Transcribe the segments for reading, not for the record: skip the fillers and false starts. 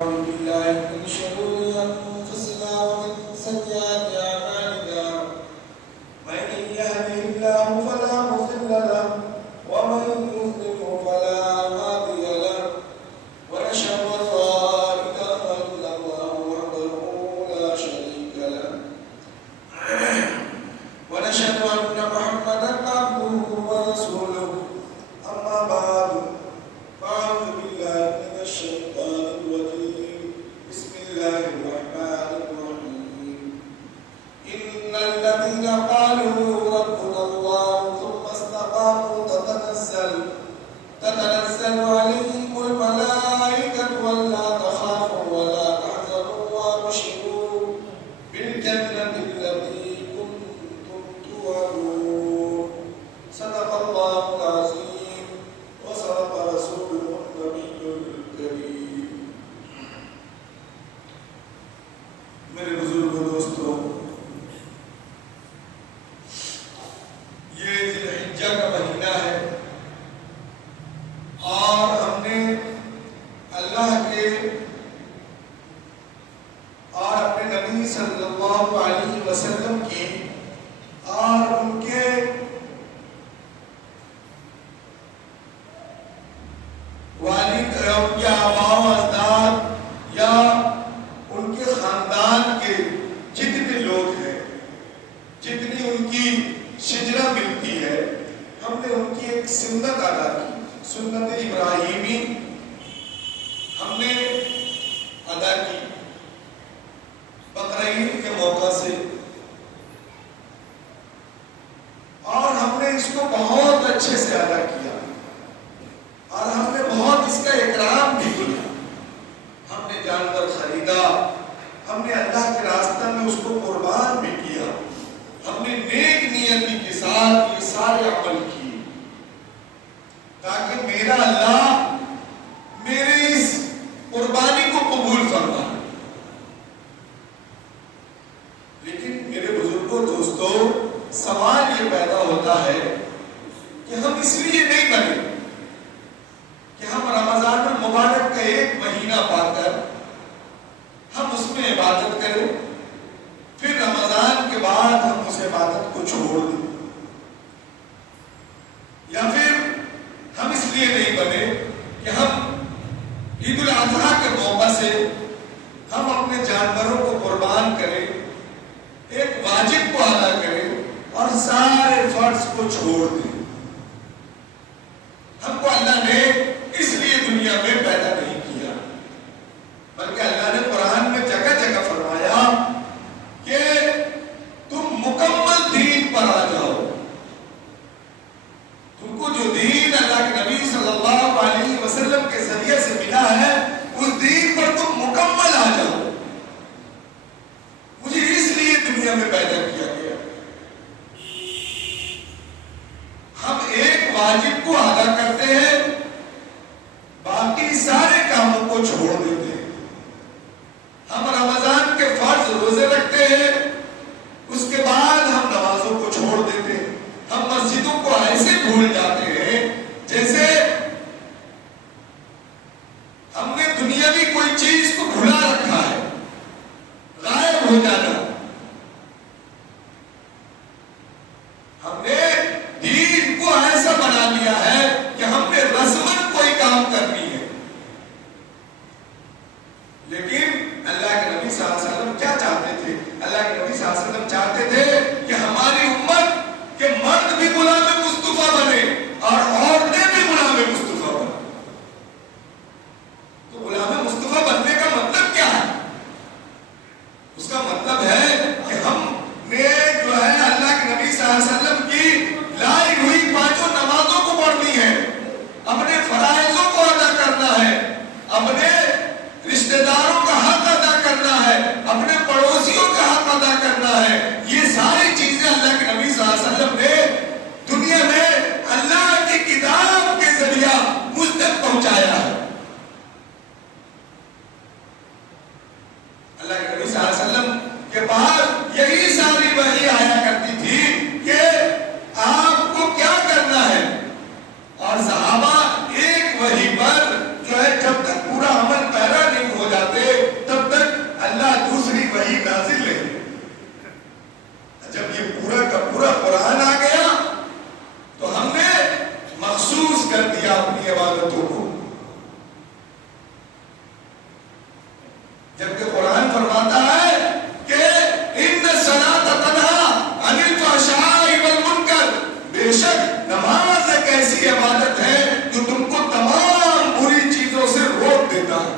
أعوذ بالله من شرور أنفسنا ومن سيئات أعمالنا من يهده الله فلا مضل له ومن يضلل فلا هادي له ونشهد أن لا إله إلا الله وحده لا شريك له ونشهد أن محمدا عبده ورسوله أما بعد فأعوذ بالله من الشيطان الرجيم بسم الله الرحمن الرحيم إن الذين قالوا ربنا الله ثم استقاموا تتنزل عليهم الملائكة ولا تخافوا ولا تحزنوا وابشروا بالجنة التي كنتم توعدون صدق الله العظيم وصدق رسوله النبي الكريم. میرے بزرگوں دوستوں، یہ ذی الحجہ کا مہینہ ہے اور ہم نے اللہ کے اور اپنے نبی صلی اللہ علیہ وسلم کی اور ان کے والد یا ان کے آباء و اجداد یا ان کے خاندان کے جتنے لوگ ہیں، جتنی ان کی شجرہ ملتی ہے، ہم نے ان کی ایک سنت ادا کی، سنت ابراہیمی ہم نے ادا کی بقرعید کے موقع سے، اور ہم نے اس کو بہت اچھے سے ادا کیا اور ہم نے بہت اس کا اکرام بھی کیا. ہم نے جانور خریدا، ہم نے اللہ کے راستہ میں اس کو قربان بھی کیا، ہم نے نیک نیتی کے ساتھ یہ سارے عمل کیے تاکہ میرا اللہ میرے اس قربانی کو قبول فرمائے. لیکن میرے بزرگوں دوستوں، سوال یہ پیدا ہوتا ہے کہ ہم اس لیے نہیں بنے کہ ہم رمضان المبارک کا ایک مہینہ پا کر ہم اس میں عبادت کریں، پھر رمضان کے بعد ہم اس عبادت کو چھوڑ دیں، یا پھر ہم اس لیے نہیں بنے کہ ہم عید الاضحیٰ کے موقع سے ہم اپنے جانوروں کو قربان کریں، ایک واجب کو ادا کریں اور سارے فرض کو چھوڑ دیں. ہم کو اللہ نے اس لیے دنیا میں پیدا نہیں کیا، بلکہ اللہ نے قرآن میں جگہ جگہ فرمایا کہ تم مکمل دین پر آ جاؤ. تم کو جو دین اللہ کے نبی صلی اللہ علیہ وسلم کے ذریعے سے ملا ہے، اس دین پر تم مکمل آ جاؤ. مجھے اس لیے دنیا میں پیدا کیا گیا. ہم ایک واجب کو ادا کرتے ہیں، باقی سارے کاموں کو چھوڑ دیتے ہیں. ہم رمضان کے فرض روزے رکھتے ہیں، اس کے بعد ہم نمازوں کو چھوڑ دیتے ہیں. ہم مسجدوں کو ایسے بھول جاتے ہیں جیسے ہم نے دنیاوی کوئی چیز کو بھلا رکھا ہے، غائب ہو جانا. ہم نے دین کو ایسا بنا لیا ہے کہ ہم نے رسمن کوئی کام کرنی ہے. لیکن اللہ کے نبی صلی اللہ علیہ وسلم کیا چاہتے تھے؟ اللہ کے نبی صلی اللہ علیہ وسلم چاہتے تھے کہ ہماری امت کے مرد بھی غلام مصطفیٰ بنے اور عورتیں بھی غلام مصطفیٰ بنے. تو غلام مصطفیٰ بننے کا مطلب کیا ہے؟ اس کا مطلب ہے کہ ہم نے جو ہے اللہ کے نبی صلی اللہ علیہ وسلم کی لائی ہوئی پانچوں نمازوں کو پڑھنی ہے، اپنے فرائضوں کو ادا کرنا ہے، اپنے رشتہ داروں کا حق ادا کرنا ہے، اپنے پڑوسیوں کا حق ادا کرنا ہے. یہ ساری چیزیں اللہ کے نبی صلی اللہ علیہ وسلم نے دنیا میں اللہ کی کتاب کے ذریعہ مجھ تک پہنچایا ہے. اللہ کے نبی صلی اللہ علیہ وسلم کے پاس یہی ساری وحی آیا کرتی تھی کہ آپ کو کیا کرنا ہے، اور صحابہ ایک وحی پر جو ہے جب تک پورا جبکہ قرآن فرماتا ہے کہ ان الصلاۃ تنہا عن الفحشاء والمنکر، بے شک نماز ایک ایسی عبادت ہے جو تم کو تمام بری چیزوں سے روک دیتا ہے۔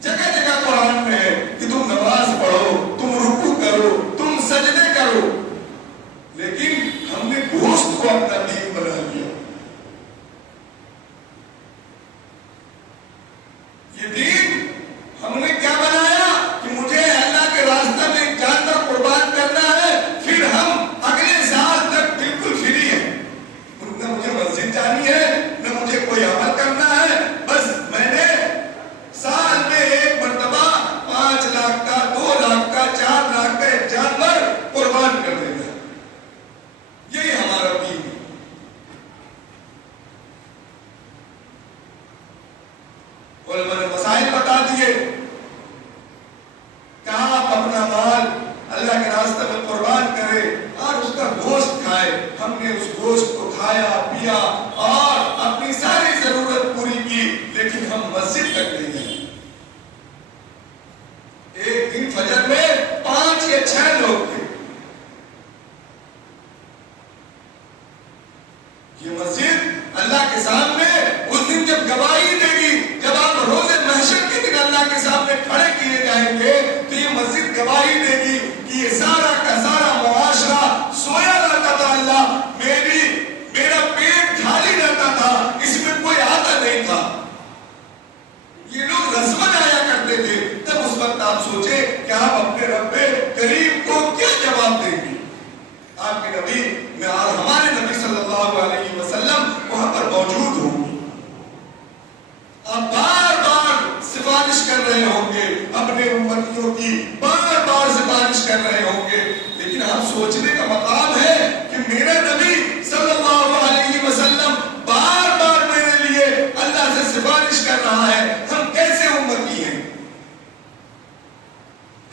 جگہ جگہ قرآن میں ہے کہ تم نماز پڑھو، تم رکوع کرو، تم سجدے کرو، لیکن ہم نے گوشت کو اپنا دین بنا لیا۔ یہ دین ہم نے کیا بنایا کہ مجھے اللہ کے راستے میں ایک جانور قربان کرنا ہے، پھر ہم اگلے سال تک بالکل فری ہیں، نہ مجھے مسجد جانی ہے نہ مجھے کوئی عمل کرنا ہے، بس میں نے سال میں ایک مرتبہ 5 لاکھ کا، 2 لاکھ کا، 4 لاکھ کا ایک جانور قربان کر دینا، یہی ہمارا دین ہے۔ علماء نے مسائل بتا دیے کہ آپ اپنا مال اللہ کے راستے میں قربان کرے اور اس کا گوشت کھائے۔ ہم نے اس گوشت کو کھایا پیا اور اپنی ساری ضرورت پوری کی، لیکن ہم مسجد تک نہیں گئے۔ ایک دن فجر میں 5 یا 6 لوگ تھے۔ یہ مسجد اللہ کے سامنے اس دن جب گواہی دے گی، جب آپ روز محشر کے دن اللہ کے سامنے کھڑے کیے جائیں گے تو یہ مسجد گواہی دے گی کہ یہ سارا کا سارا معاشرہ سویا رہتا تھا، اللہ میرا پیٹ خالی رہتا تھا، اس میں کوئی آتا نہیں تھا، یہ لوگ رسمن آیا کرتے تھے۔ تب اس وقت آپ سوچیں کہ آپ اپنے رب کریم کو کیا جواب دیں گے؟ آپ کے نبی اور ہمارے نبی صلی اللہ علیہ وسلم وہاں پر موجود ہوں گے، آپ بار بار سفارش کر رہے ہوں گے اپنے امتیوں کی، بار بار سفارش کر رہے ہوں گے، لیکن آپ سوچنے کا مقام ہے کہ میرا نبی صلی اللہ علیہ وسلم بار بار میرے لیے اللہ سے سفارش کر رہا ہے، ہم کیسے امتی ہیں؟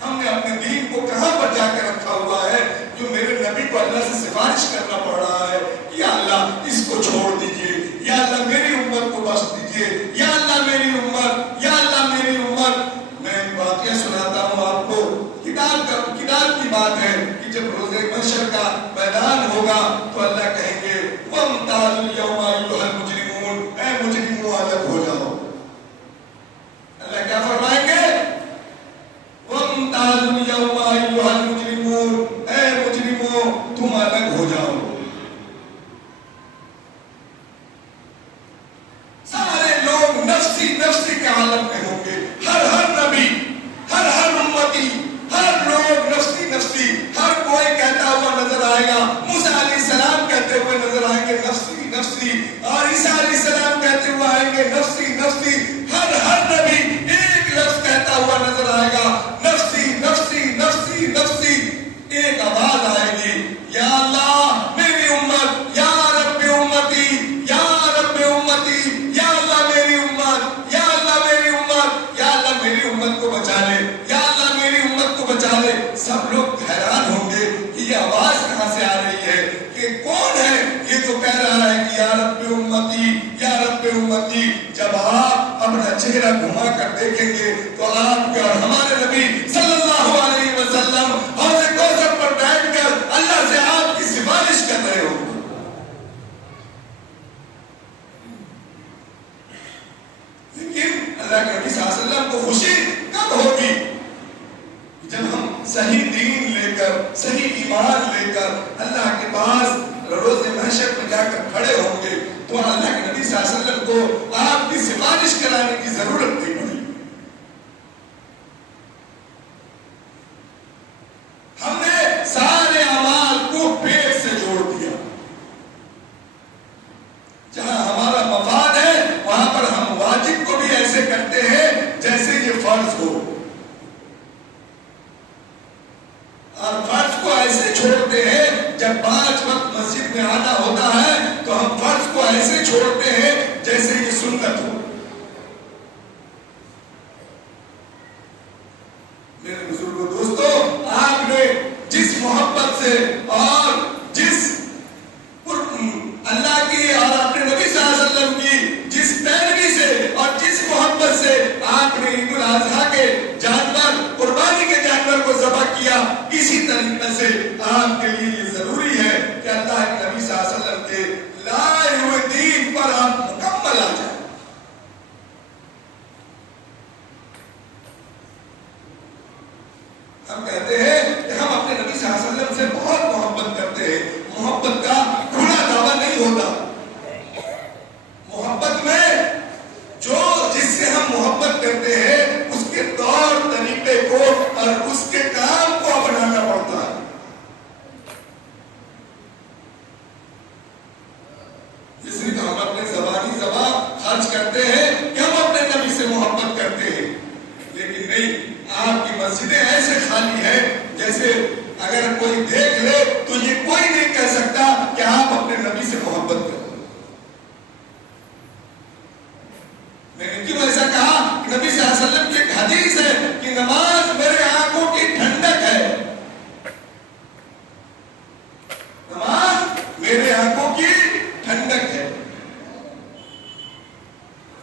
ہم نے اپنے دین کو کہاں پر جا کے رکھا ہوا ہے جو میرے نبی کو اللہ سے سفارش کرنا پڑ رہا ہے، یا اللہ اس کو چھوڑ دیجئے، یا اللہ میری امت کو بخش دیجئے، یا اللہ میری امت، یا اللہ میری امت۔ میں ایک واقعہ سناتا ہوں آپ کو، کتاب کی بات ہے کہ جب روز محشر کا میدان ہوگا تو اللہ کہیں گے وَامْتَازُوا الْيَوْمَ أَيُّهَا الْمُجْرِمُونَ، اے مجرموں الگ ہو جاؤ۔ اللہ کیا فرمائیں گے؟ وَامْتَازُوا الْيَوْمَ أَيُّهَا الْمُجْرِمُونَ، اے مجرموں تم الگ ہو جاؤ۔ سارے لوگ نفسی نفسی کے عالم میں ہوں گے، ہر نبی، ہر امتی، ہر لوگ نفسی نفسی، ہر کوئی کہتا ہوا نظر آئے گا۔ موسیٰ علیہ السلام کہتے ہوئے نظر آئیں گے نفسی نفسی، اور عیسیٰ علیہ السلام کہتے ہوئے آئیں گے نفسی نفسی، ہر نبی ایک لفظ کہتا ہوا نظر آئے گا نفسی نفسی نفسی نفسی۔ ایک آواز آئے گی یا اللہ میری امت، یا رب امتی، یا رب امتی، یا اللہ میری امت، یا اللہ میری امت، یا اللہ میری امت کو بچا لے، یا اللہ میری امت کو بچا لے۔ سب لوگ حیران ہوں گے کہ یہ آواز کہاں سے آ رہی ہے، کہ کون ہے یہ تو کہہ رہا ہے کہ یا رب امتی، یا رب امتی۔ جب آپ اپنا چہرہ گھما کر دیکھیں گے تو آپ کے اور ہمارے نبی صلی اللہ علیہ وسلم حوض کوثر پر بیٹھ کر اللہ سے آپ کی سفارش کر رہے ہوں گے۔ لیکن اللہ کے نبی صلی اللہ علیہ وسلم کو خوشی کب ہوگی؟ جب ہم صحیح دین لے کر، صحیح ایمان لے کر اللہ کے پاس روز محشر میں جا کر کھڑے ہوں گے تو اللہ کے نبی صلی اللہ علیہ وسلم کو آپ کی سفارش کرانے کی ضرورت نہیں پڑی۔ ہم نے سارے اعمال کو پیٹ سے جوڑ دیا، جہاں ہمارا مفاد ہے وہاں پر ہم واجب کو بھی ایسے کرتے ہیں جیسے یہ فرض ہو، اور فرض کو ایسے چھوڑتے ہیں جب 5 وقت مسجد میں آنا ہوتا ہے تو ہم فرض کو ایسے چھوڑتے ہیں جیسے یہ سنت ہو۔ میرے بزرگوں دوستو، آپ نے جس محبت سے اور جس اللہ کی اور اپنے نبی صلی اللہ علیہ وسلم کی جانور کو ذبح کیا. اسی طریقے سے آپ کے لیے یہ ضروری ہے کہ اللہ کے نبی صلی اللہ علیہ وسلم کے لائے ہوئے دین پر آپ مکمل آ جائیں. ہم کہتے ہیں کہ ہم اپنے نبی صلی اللہ علیہ وسلم سے بہت محبت کرتے ہیں. محبت کا کھلا دعویٰ نہیں ہوتا. محبت میں جس سے ہم محبت کرتے ہیں اس کے طور طریقے کو اور اس کے کام کو اپنانا پڑتا ہے. اس لیے تو ہم اپنے زبانی زبان خرچ کرتے ہیں کہ ہم اپنے نبی سے محبت کرتے ہیں. لیکن نہیں, آپ کی مسجدیں ایسے خالی ہیں جیسے اگر کوئی دیکھ لے تو یہ کوئی نہیں کہہ سکتا کہ آپ اپنے نبی سے محبت کرتے. میں نے کیوں ایسا کہا کہ نبی صلی اللہ علیہ وسلم کی ایک حدیث ہے کہ نماز میرے آنکھوں کی ٹھنڈک ہے. نماز میرے آنکھوں کی ٹھنڈک ہے.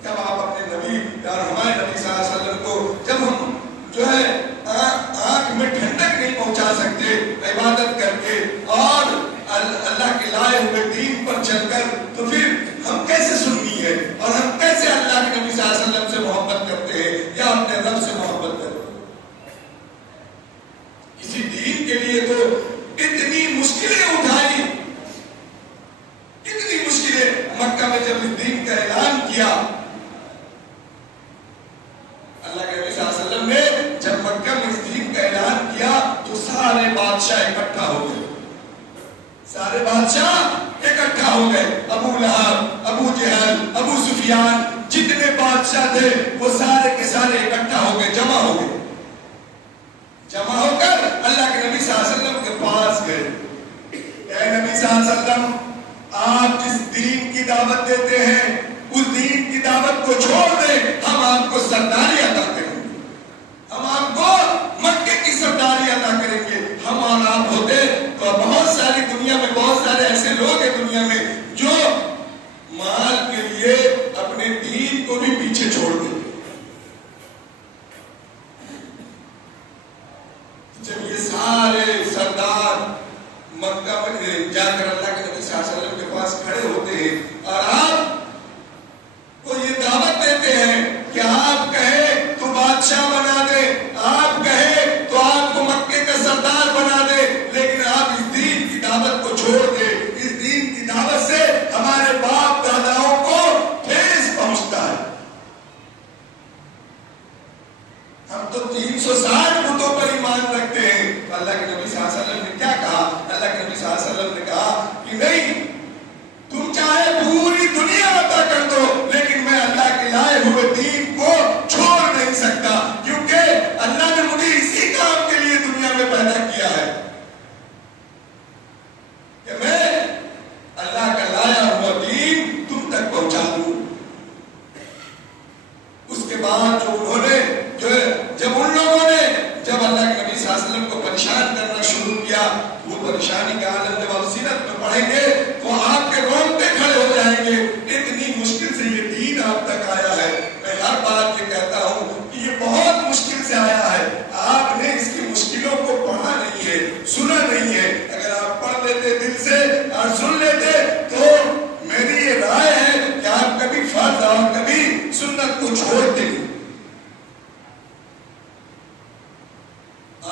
جب آپ اپنے نبی اور ہمارے نبی صلی اللہ علیہ وسلم کو جب ہم جو ہے آنکھ میں ٹھنڈک نہیں پہنچا سکتے عبادت کر کے اور اللہ کے لائے ہوئے دین پر چل کر, تو پھر ہم کیسے سننی ہے اور ہم کیسے اللہ کے نبی صلی اللہ علیہ وسلم سے محبت کرتے ہیں یا اپنے رب سے محبت کرتے ہیں. اسی دین کے لیے تو اتنی مشکلیں اٹھائی, اتنی مشکلیں. مکہ میں جب اس دین کا اعلان کیا, اللہ کے نبی صلی اللہ علیہ وسلم نے جب مکہ میں اس دین کا اعلان کیا تو سارے بادشاہ اکٹھا ہو گئے. سارے بادشاہ اکٹھا ہو گئے. ابو لہب, ابو جہل, ابو سفیان, جتنے بادشاہ تھے وہ سارے کے سارے اکٹھا ہو گئے, جمع ہو گئے. جمع ہو کر اللہ کے نبی صلی اللہ علیہ وسلم کے پاس گئے. اے نبی صلی اللہ علیہ وسلم, آپ جس دین کی دعوت دیتے ہیں اس دین کی دعوت کو چھوڑ دیں, ہم آپ کو سرداری عطا کریں گے, ہم آپ کو مکے کی سرداری عطا کریں گے. ہم اور آپ ہوتے تو بہت ساری دنیا میں بہت سارے ایسے لوگ ہیں دنیا میں جو مال کے لیے اپنے دین کو بھی پیچھے چھوڑ دیں. جب یہ سارے سردار مکہ میں جا کر اللہ کے نبی صلی اللہ علیہ وسلم کے پاس کھڑے ہوتے ہیں اور آپ کو یہ دعوت دیتے ہیں کہ آپ کہیں تو بادشاہ بنا دے, آپ کہیں تو آپ کو مکے کا سردار بنا دے, لیکن آپ اس دین کی دعوت کو چھوڑ دے. اس دین کی دعوت سے ہمارے باپ داداؤں کو ٹھیس پہنچتا ہے. ہم تو 360 بتوں پر ایمان رکھتے ہیں. اللہ کے نبی صلی اللہ علیہ وسلم نے کیا کہا؟ اللہ کے نبی صلی اللہ علیہ وسلم نے کہا کہ نہیں, تم چاہے پوری دنیا عطا کر دو لیکن میں اللہ کے لائے ہوئے دین کو چھوڑ نہیں سکتا, کیونکہ اللہ نے مجھے اسی کام کے لیے دنیا میں پیدا کیا ہے کہ میں اللہ کا لایا ہوا دین تم تک پہنچا دوں. اس کے بعد جب ان لوگوں نے جب اللہ کے نبی صلی اللہ علیہ وسلم کو پریشان کرنا شروع کیا, وہ پریشانی کا عالم جب آپ سیرت میں پڑھیں گے تو آپ کے رونگٹے کھڑے ہو جائیں گے. اتنی مشکل سے یہ دین آپ تک آیا ہے. میں ہر بات یہ کہتا ہوں کہ یہ بہت مشکل سے آیا ہے. آپ نے اس کی مشکلوں کو پڑھا نہیں ہے, سنا نہیں ہے. اگر آپ پڑھ لیتے دل سے اور سن لیتے تو میری یہ رائے ہے کہ آپ کبھی فرض اور کبھی سنت کو چھوڑتے نہیں.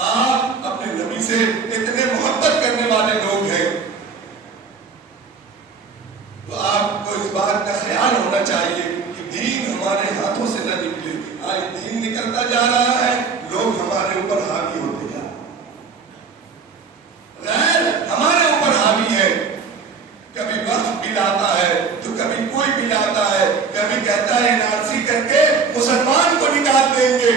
آپ اپنے نبی سے اتنے محبت کرنے والے لوگ ہیں تو آپ کو اس بات کا خیال ہونا چاہیے کہ دین ہمارے ہاتھوں سے نہ نکلے. آج دین نکلتا جا رہا ہے, لوگ ہمارے اوپر حاوی ہوتے جا رہے ہیں, غیر ہمارے اوپر حاوی ہے. کبھی وقت بل آتا ہے تو کبھی کوئی بل آتا ہے, کبھی کہتا ہے NRC کر کے مسلمان کو نکال دیں گے.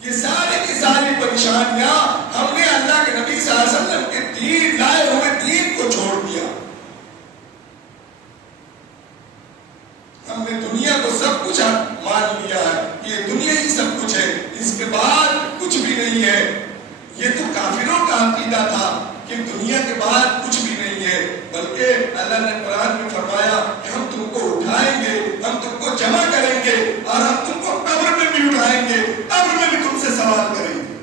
یہ ساری کی ساری پریشانیاں ہم نے اللہ کے نبی صلی اللہ علیہ وسلم کے دین لائے ہوئے دین کو چھوڑ دیا. ہم نے دنیا کو سب کچھ مان لیا ہے, یہ دنیا ہی سب کچھ ہے, اس کے بعد کچھ بھی نہیں ہے. یہ تو کافروں کا عقیدہ تھا کہ دنیا کے بعد کچھ بھی نہیں ہے, بلکہ اللہ نے قرآن میں فرمایا کہ ہم تم کو اٹھائیں گے, ہم تم کو جمع کریں گے اور ہم تم کو قبر میں بھی اٹھائیں گے, قبر میں بھی تم سے سوال کریں گے.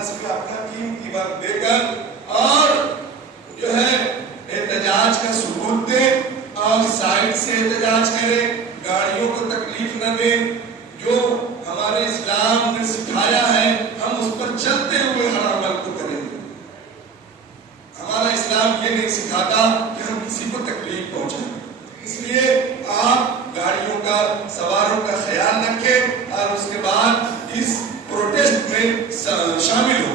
اس میں اپنا قیمتی وقت دے کر اور جو ہے احتجاج کا ثبوت دے اور سائڈ سے احتجاج کرے، گاڑیوں کو تکلیف نہ دے. جو ہمارے اسلام نے سکھایا ہے ہم اس پر چلتے ہوئے ہر عمل کو کریں. ہمارا اسلام یہ نہیں سکھاتا کہ ہم کسی کو تکلیف پہنچائیں. اس لیے آپ گاڑیوں کا، سواروں کا خیال رکھیں اور اس کے بعد اس پروٹیسٹ میں شامل ہو.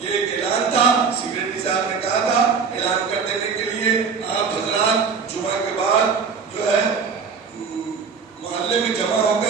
یہ ایک اعلان تھا، سیکریٹری صاحب نے کہا تھا اعلان کر دینے کے لیے. آپ حضرات جمعہ کے بعد جو ہے محلے میں جمع ہو کر